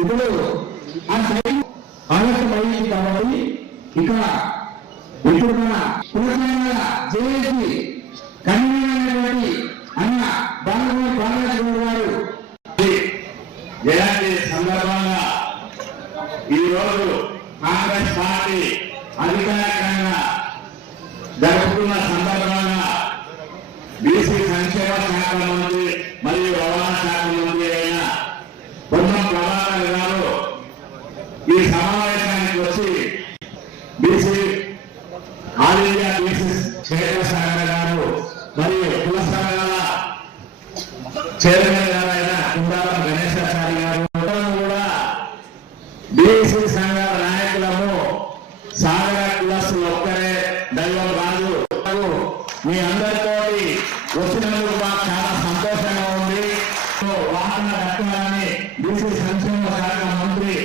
ఇప్పుడు ఆ సైన్ ఆలస్యమైంది కాబట్టి ఇక ఇప్పుడు మన పునః జేఏసీ కన్వీనర్ అన్న బాలరాజు గారు జయంతి సందర్భంగా ఈరోజు కాంగ్రెస్ పార్టీ అధికారికంగా జరుపుతున్న సందర్భంగా బీసీ సంక్షేమ శాఖ మంత్రి మరియు రవాణా శాఖ మంత్రి అయిన పొన్నం ప్రభాకర్ గారు ఈ సమావేశానికి వచ్చి బీసీ ఆల్ ఇండియా బీసీ క్షేత్రశాఖ గారు మరియు కుల సంఘాల చైర్మన్ గారైన కుండారం గణేశాచారి గారు కూడా బీసీ సంఘాల నాయకులము సాగర కులస్తులు ఒక్కరే దైవం రాజు మీ అందరితో వచ్చినందుకు మాకు చాలా సంతోషంగా ఉంది. వాహన రక్షణని బీసీ సంక్షేమ శాఖ మంత్రి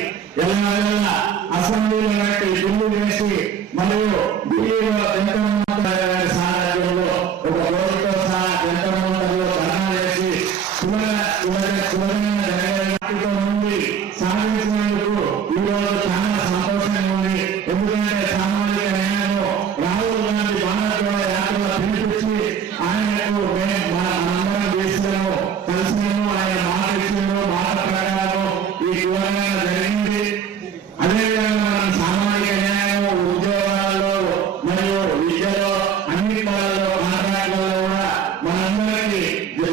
ఎలా అసెంబ్లీలో బిల్లు వేసి మరియు ఢిల్లీలో సారథ్యంలో ఒక రోజుతో సహా జంతర్మంతర్లో ధర్నా చేసి నుండి సాధించినందుకు ఈరోజు చాలా సంతోషంగా ఉంది. ఎందుకంటే సామాజిక న్యాయంలో రాహుల్ గాంధీ భారత యాత్రలో పిలిపించి ఆయనకు మనందరం చేసినాము, కలిసినాము, ఆయన మాట ఇచ్చినాము, మాట ప్రకారం ఈ కులంగా జరిగింది. అదేవిధంగా మనం సామాజిక న్యాయం ఉద్యోగాల్లో మరియు విద్యలో అన్ని పనుల్లో కాంట్రాక్టులలో కూడా మనందరికీ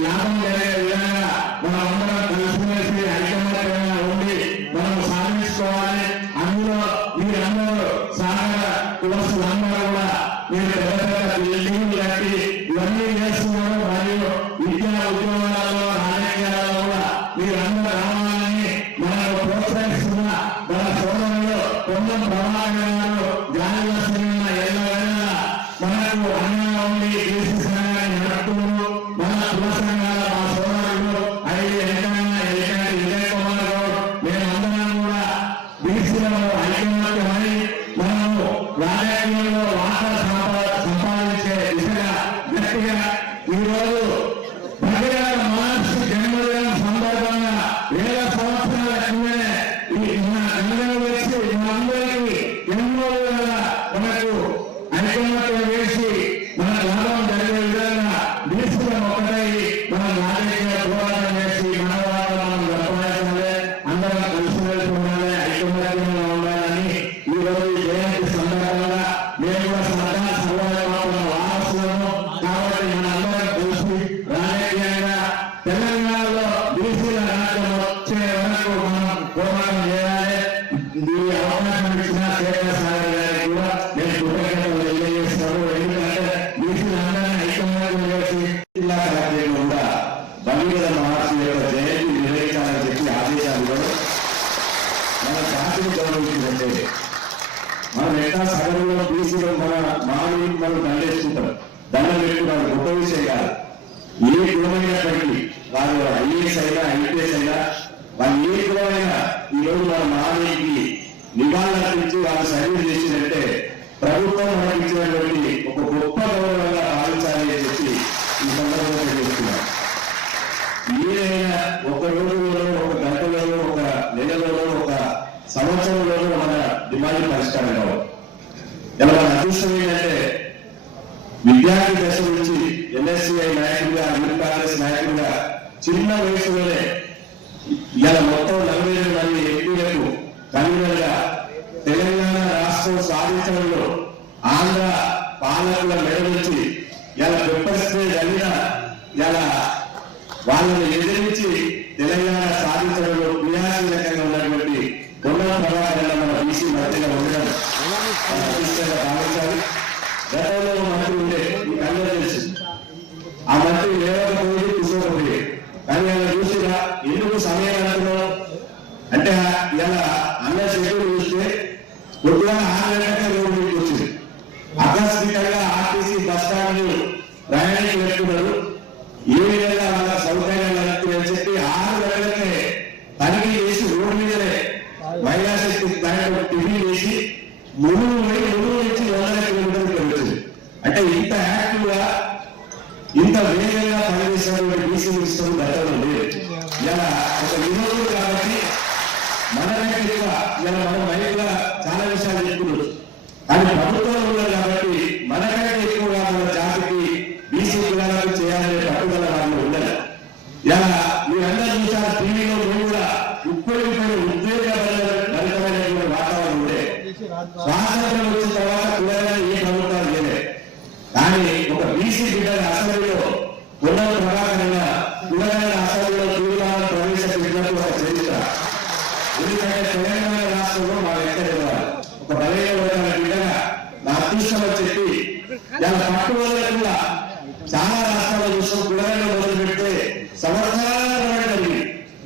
లాభం జరిగే విధంగా మనమందరం కలిసిమెలిసి ఐకమత్యంగా ఉండి మనం సాధించుకోవాలి. అందులో మీరందరూ సాగర కులస్తులందరూ కూడా మీరు పెద్ద బిల్డింగ్లు కట్టి ఇవన్నీ చేస్తున్నారు. మరియు విద్యా ఉద్యోగాలలో రాజకీయాలలో కూడా మీరందరూ రావాలని మనకు ప్రోత్సహిస్తున్న మన సోదరులు పొన్నం ప్రభాకర్ గారు జాతీయ ఎల్లవేళ మనకు అండగా ఉండి బీసీ సంఘాన్ని నడుపుతున్నారు. మన కుల సంఘాల మా సోదరులు విజయ్ కుమార్ గౌడ్ మేమందరం కూడా బీసీలలో ఐకమత్యమై మనము రాజకీయంలో వాటా సంపాదించే దిశగా గట్టిగా ఈరోజు భగీరథ మహర్షి జన్మదినం సందర్భంగా 1000 సంవత్సరాల కిందనే మన గంగను వచ్చి మనందరికీ ఎన్నో మనకు ఐకమత్యం వేసి మన లాభం జరిగే విధంగా బీసీలను ఒకటై మనం రాజకీయ పోరాటం చేసి మన వాళ్ళు మనం గొప్పవాల్సిందే, అందరం కలిసిమెలిసి ఉండాలి, ఐకమత్యంగా ఉండాలని ఈరోజు జయంతి సందర్భంగా మేము కూడా సర్వాత్మ వారసులను కాబట్టి మనందరం కలిసి రాజకీయంగా తెలంగాణలో బీసీల రాజ్యం వచ్చే వరకు మనం పోరాటం చేయాలి. ఈ అవకాశం ఇచ్చిన శేఖర్ సాగర్ గారికి కూడా నేను కృతజ్ఞతలు తెలియజేస్తాను. ఎందుకంటే బీసీలందరినీ ఐకమత్యం చేసి జిల్లా కలెక్టరేట్ కూడా భగీరథ మహర్షి యొక్క జయంతి నిర్వహించాలని చెప్పి ఆదేశాలు కూడా మన జాతిని గౌరవించినట్టే. మనం ఎట్లా సగంలో బీసీలో మన మానవులు మనం దండేసుకుంటాం, దండం పెట్టుకుంటాం, గొప్ప విషయం కాదు. ఏ కులమైనప్పటికీ వాళ్ళు ఐఏఎస్ అయినా ఐపీఎస్ అయినా వాళ్ళు ఏ కులమైనా ఈరోజు మన మానవుడికి నివాళులర్పించి వాళ్ళు సర్వీస్ చేసినట్టే ప్రభుత్వం మనకి ఇచ్చినటువంటి ఒక గొప్ప గౌరవంగా భావించాలి అని చెప్పి ఈ సందర్భంగా చెప్తున్నారు. ఏదైనా ఒక రోజులోనో, ఒక గంటలోనో, ఒక నెలలోనో, ఒక సంవత్సరంలోనూ మన డిమాండ్ పరిష్కారం కావాలి. ఇలా మన అదృష్టం ఏంటంటే విద్యార్థి దశ నుంచి ఎన్ఎస్సీఐ నాయకుడిగా, యూత్ కాంగ్రెస్ నాయకుడిగా చిన్న వయసులోనే ఇలా మొత్తం 42 మంది ఎంపీలకు కన్వీనర్గా తెలంగాణ రాష్ట్రం సాధించడంలో ఆంధ్ర పాలకుల మెడ నుంచి ఇలా విపరిస్తే జరిగిన ఇలా వాళ్ళని ఎదిరించి తెలంగాణ సాధించడంలో క్రియాశీలకంగా ఉన్నటువంటి పొన్నం ప్రభాకర్ మన బీసీ మధ్యగా ఉండడం భావించాలి. గతంలో మంత్రి ఉండే మీకు అందరూ తెలుసు, ఆ మంత్రి లేవకపోయి కూర్చోకపోయి, కానీ అలా చూసినా ఎందుకు సమయం అంటున్నాం అంటే ఇలా అన్న షెడ్యూల్ చూస్తే కొద్దిగా 6 గంటలకు రోడ్డుకి వచ్చింది. ఆకస్మికంగా ఆర్టీసీ బస్ స్టాండ్ ప్రయాణికులు పెట్టుకున్నారు. ఏ విధంగా వాళ్ళ సౌకర్యాలు అని చెప్పి 6 గంటలకే తనిఖీ చేసి రోడ్డు మీదనే మహిళా శక్తి దాంట్లో టిఫిన్ చేసి మునుగు నుంచి 100 కిలోమీటర్లు వచ్చింది. అంటే ఇంత యాక్టివ్ గా ఇంత వేగంగా పనిచేసినటువంటి బీసీ మినిస్టర్ గతంలో లేదు. ఇలా అది ప్రభుత్వం ఉన్నది కాబట్టి మనకంటే ఎక్కువగా మన జాతికి బీసీ కులాలకు చేయాలనే పట్టుదల వాళ్ళు ఉండదు. ఇలా మీరందరూ చూసారు టీవీలో మేము కూడా ఉద్యోగమైన ఉద్వేగభరితమైనటువంటి వాతావరణం ఉండే. స్వాతంత్రం వచ్చిన తర్వాత కులాలను ఏ ప్రభుత్వాలు చేయలేదు. కానీ ఒక బీసీ బిడ్డల అసెంబ్లీలో ఉన్న ప్రకారంగా కులాల అసెంబ్లీలో తీర్మానం ప్రవేశపెట్టినట్టు ఒక చరిత్ర. ఎందుకంటే తెలంగాణ రాష్ట్రంలో మా ఎక్కడ ఒక బలైన వర్గాల బిడ్డగా నా అదృష్టం చెప్పి ఇలా పట్టుదల చాలా రాష్ట్రాల చూసిన కులాలను మొదలు పెడితే సంవత్సరాలు.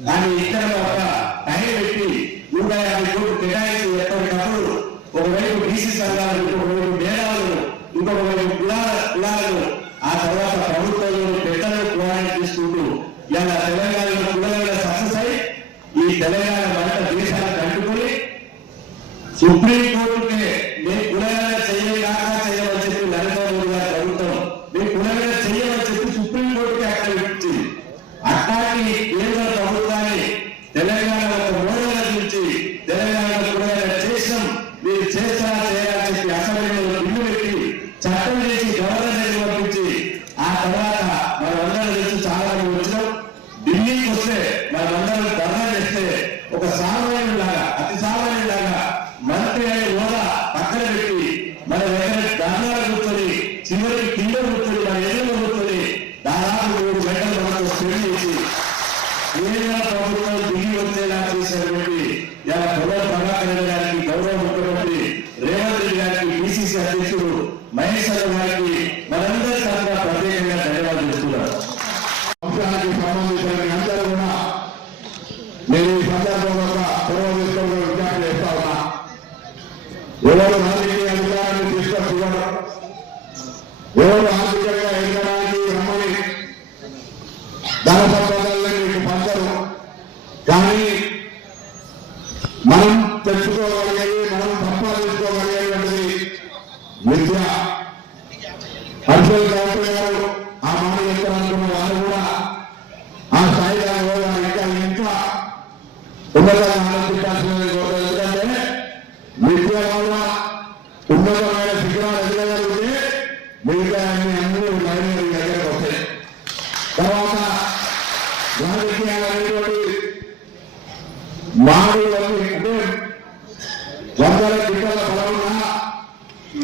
కానీ ఇక్కడ ఒక టైం పెట్టి 150 కోట్లు కేటాయించి ఎప్పటికప్పుడు ఒకవైపు బీసీ సంఘాలు, ఇంకొకవైపు మేధావులు, ఇంకొకవైపు కులాలను, ఆ తర్వాత ప్రభుత్వంలో పెద్దలను కులాన్ని తీసుకుంటూ ఇలా తెలంగాణలో కులాల సక్సెస్ అయి ఈ తెలంగాణ బయట దేశాలకు అంటుకొని సుప్రీంకోర్టుకే మేము కులాలను చేయమని చెప్పి నరేంద్ర మోదీ గారి ప్రభుత్వం మేము కులాలను చేయమని చెప్పి సుప్రీంకోర్టుకే అక్కడ ఇచ్చి అట్లాంటి కేంద్ర ప్రభుత్వాన్ని తెలంగాణ ఒక మోడల్ నుంచి తెలంగాణలో కులాలను చేసాం, మీరు చేస్తారా చేయాలని చెప్పి అసెంబ్లీలో బిల్లు పెట్టి చట్టం చేసి గవర్నర్ పంపించి ఆ తర్వాత మనమందరం తెలిసి చాలా మంది వచ్చినాం. ఢిల్లీకి వస్తే మనమందరం ధర్నా చేస్తే ఒక సామాన్యులాగా అతి సామాన్యులాగా మంత్రి అనే హోదా పక్కన పెట్టి మన దగ్గర ధర్నాలు కూర్చొని చివరికి కింద కూర్చొని మన ఎదురు కూర్చొని దాదాపు 3 గంటలు మనకు స్పెండ్ చేసి కేంద్ర ప్రభుత్వం ఢిల్లీ వచ్చేలా చేసినటువంటి ఇలా పొలం ప్రభాకర్ గారికి, గౌరవ ముఖ్యమంత్రి రేవంత్ రెడ్డి గారికి, పిసిసి అధ్యక్షుడు మహేష్ గారికి మనందరి తరఫున ప్రత్యేకంగా ధన్యవాదాలు చెప్తున్నారు. అంశానికి సంబంధించిన అందరూ కూడా నేను ఈ సందర్భంలో పూర్వదేశంలో విజ్ఞప్తి చేస్తా ఉన్నా. ఎవరు రాజకీయ అధికారాన్ని తీసుకొచ్చి ఎవరు ఆర్థికంగా ఎదగడానికి రమ్మని ధన సంపదల్ని మీకు పంచరు. కానీ మనం తెచ్చుకోగలిగేది, మనం సంపాదించుకోగలిగేటువంటిది విద్య. హర్షల్ గౌతమ్ గారు ఆ మాట చెప్తారనుకున్న వారు కూడా ఆ స్థాయిలో ఇంకా ఉన్నతంగా ఆలోచించాల్సిందని కోరుతారు. ఎందుకంటే విద్య వల్ల ఉన్నతమైన శిఖరాలు ఎదగలిగితే మిగతా అన్ని లైబ్రరీ దగ్గరకు వస్తాయి. తర్వాత రాజకీయాలు అనేటువంటి మానవులన్నీ అంటే వందల దిగ్గల బలమున్నా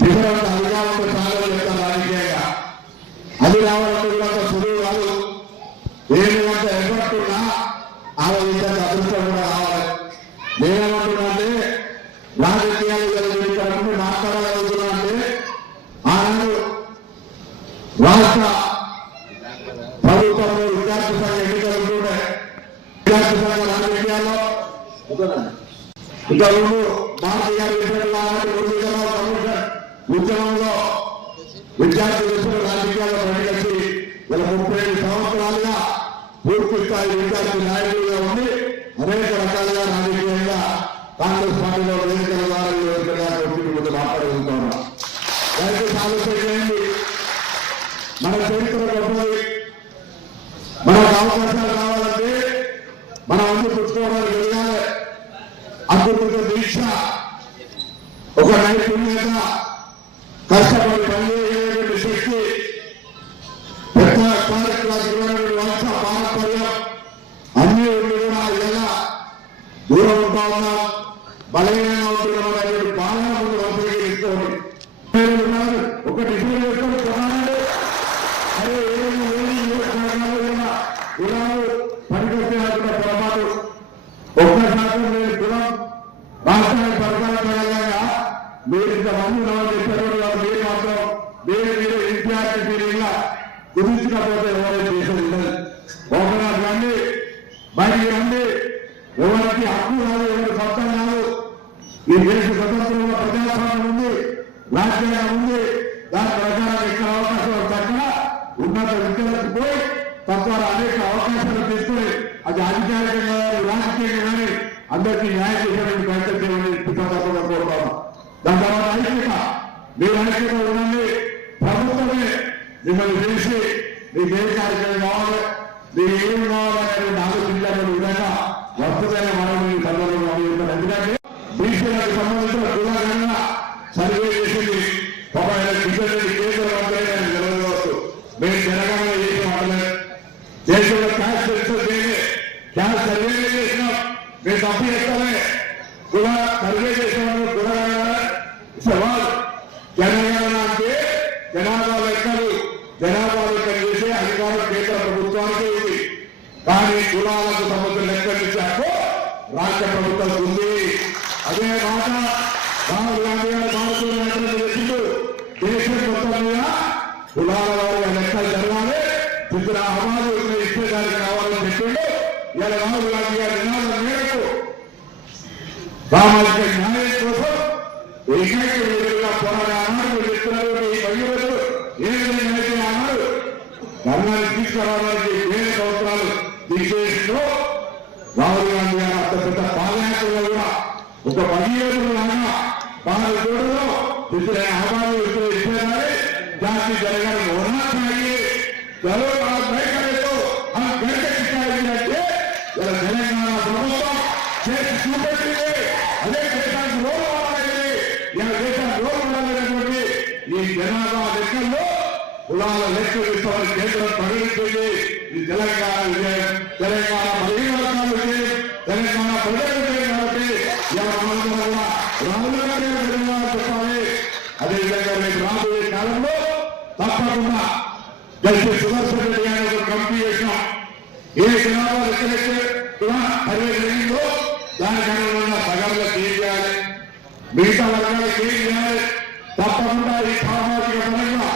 శిఖరంత అధికారంతో సాగలు చెప్తారు రాజకీయంగా. అది రావాలంటే కూడా సులువు కాదు. ఏమంటే ఎగట్టున్నా ఆలోచించాలి, అదృష్టం కూడా రావాలి. నేనేమంటున్నా అంటే రాజకీయాలు జరుగుతున్నప్పుడు మాట్లాడగలుగుతున్నా అంటే ఆనాడు రాష్ట్ర ప్రభుత్వంలో విద్యార్థి సంఘ ఎన్నికలు ఉంటుండే. విద్యార్థి సంఘ రాజకీయాల్లో ఇంతకుముందు భారతీయ గారి ఉద్యమంలో విద్యార్థి దశలో రాజకీయాల్లో బయటకొచ్చి 35 సంవత్సరాలుగా పూర్తి స్థాయి విద్యార్థి నాయకులుగా ఉండి అనేక రకాలుగా రాజకీయంగా కాంగ్రెస్ పార్టీలో వేదికల ద్వారా మాట్లాడుకుంటున్నాం. దయచేసి ఆలోచన చేయండి. మన చరిత్ర గొప్పది. మనకు అవకాశాలు కావాలంటే మనం అన్ని పుచ్చుకోవడానికి వెళ్ళాలి. అద్భుత దీక్ష, ఒక నైపుణ్యత, కష్టపడి పనిచేసేటువంటి శక్తి, పెద్ద కార్యక్రమాలు వంశ పారంపర్యం అన్ని ఉండి కూడా ఎలా దూరం ఉంటా ఉన్నాం, బలహీనంగా ఉంటున్నాం అనేటువంటి పాలన ముందు ఉపయోగించుకోండి. ఒక డిగ్రీ వేసుకొని కొనాలండి. అదే కులాలు పనికొచ్చేటువంటి పొరపాటు. ఒక్కసారి నేను కులం రాష్ట్రానికి పరిపాలనగా మీరు ఇంతమంది ఉన్నామని చెప్పేవారు మీరు మాత్రం మీరు విద్యార్థి కుదించకపోతే ఎవరైనా చేసేది ఉండదు. ఒకనాడు రండి, బయటికి రండి. ఎవరికి హక్కు కాదు, ఎవరికి సొంతం కాదు. ఈ దేశ స్వతంత్రంలో ప్రజాస్వామ్యం ఉంది, రాజ్యాంగం ఉంది. దాని ప్రకారం ఎక్కడ అవకాశం అక్కడ ఉన్నత విద్యలకు పోయి తద్వారా అనేక అవకాశాలు తీసుకొని అది అధికారికంగా రాజకీయంగా కానీ అందరికీ న్యాయం చేసేటువంటి ప్రయత్నం చేయమని సందర్భంగా కోరుతాను. దాని తర్వాత ఐక్యత, మీరు ఐక్యత ఉండండి. ప్రభుత్వమే మిమ్మల్ని తెలిసి మీకు ఏ కార్యక్రమం కావాలి, మీకు ఏం కావాలనేటువంటి ఆలోచించాలని విధంగా వస్తుందని మనం ఈ సందర్భంగా. ఎందుకంటే బీసీలకు సంబంధించిన కులగణన సర్వే చేసింది. కిషన్ రెడ్డి కేంద్ర మంత్రి నిలవచ్చు. మేము తెలంగాణ చేసిన మాటలేదు. దేశంలో క్యాష్ సెన్సర్ చేయలే, క్యాష్ సర్వే చేసినాం. మేము తప్పు చేస్తామే కూడా సర్వే చేసిన వాళ్ళు కూడా సవాల్. జనగణన అంటే జనాభా లెక్కలు, జనాభా లెక్కలు చేసే అధికారం కేంద్ర ప్రభుత్వానికి ఉంది. కానీ కులాలకు సంబంధించిన లెక్కలు ఇచ్చాక రాష్ట్ర ప్రభుత్వం ఉంది. అదే మాట రాహుల్ గాంధీ గారు భారతీయ చేసిండు. దేశం మొత్తం మీద కులాల వారి లెక్కలు జరగాలి, ఇతర అమలు ఇచ్చేదానికి కావాలని చెప్పిండు. ఇలా రాహుల్ గాంధీ గారి నినాదం మేరకు సామాజిక న్యాయం కోసం ఏకైక విధంగా పోరాడే అన్నాడు. చెప్తున్నారు ఈ మహిళలు ఏ విధంగా అన్నాడు ధర్నాన్ని తీసుకురావడానికి వేల సంవత్సరాలు తీసేసిందో రాహుల్ గాంధీ గారు అంత పెద్ద పాదయాత్రలో కూడా ఒక 10 ఏళ్ళు లాగా భారతదేశంలో ఇతర అమలు ఇచ్చేదాన్ని జాతి జరగాలి ఓనాసాగి వైఖరితో గడిచినట్టే ఇలా తెలంగాణ ప్రభుత్వం చేసి చూపెట్టింది. అదే దేశానికి రోల్ మాట్లాడింది. ఇలా దేశానికి రోల్ మాట్లాడినటువంటి ఈ జనాభా లెక్కల్లో కులాల లెక్కలు ఇస్తామని కేంద్రం ప్రకటించింది. ఇది తెలంగాణ విజయం, తెలంగాణ బలహీన వర్గాల విజయం, తెలంగాణ ప్రజల విజయం. కాబట్టి ఇలా మనందరం కూడా రాహుల్ గాంధీ తెలంగాణ చెప్పాలి. అదేవిధంగా రేపు రాబోయే కాలంలో తప్పకుండా జస్టిస్ సుదర్శన్ రెడ్డి గారి ఒక కమిటీ చేసినాం. ఏ జనాభా లెక్కలైతే కూడా సర్వే జరిగిందో దానికి అనుగుణంగా సగంలో ఏం చేయాలి, మిగతా వర్గాలకు ఏం చేయాలి. తప్పకుండా ఈ సామాజిక పరంగా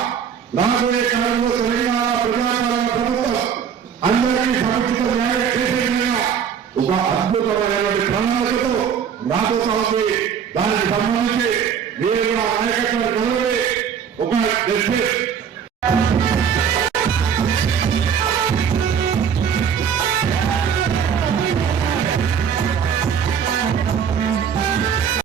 రాబోయే కాలంలో తెలంగాణ ప్రజాపాలన ప్రభుత్వం అందరికీ సముచిత న్యాయం చేసే విధంగా ఒక అద్భుతమైనటువంటి ప్రణాళికతో రాబోతా ఉంది. దానికి సంబంధించి మీరు కూడా నాయకత్వం కలవి ఒక జస్టిస్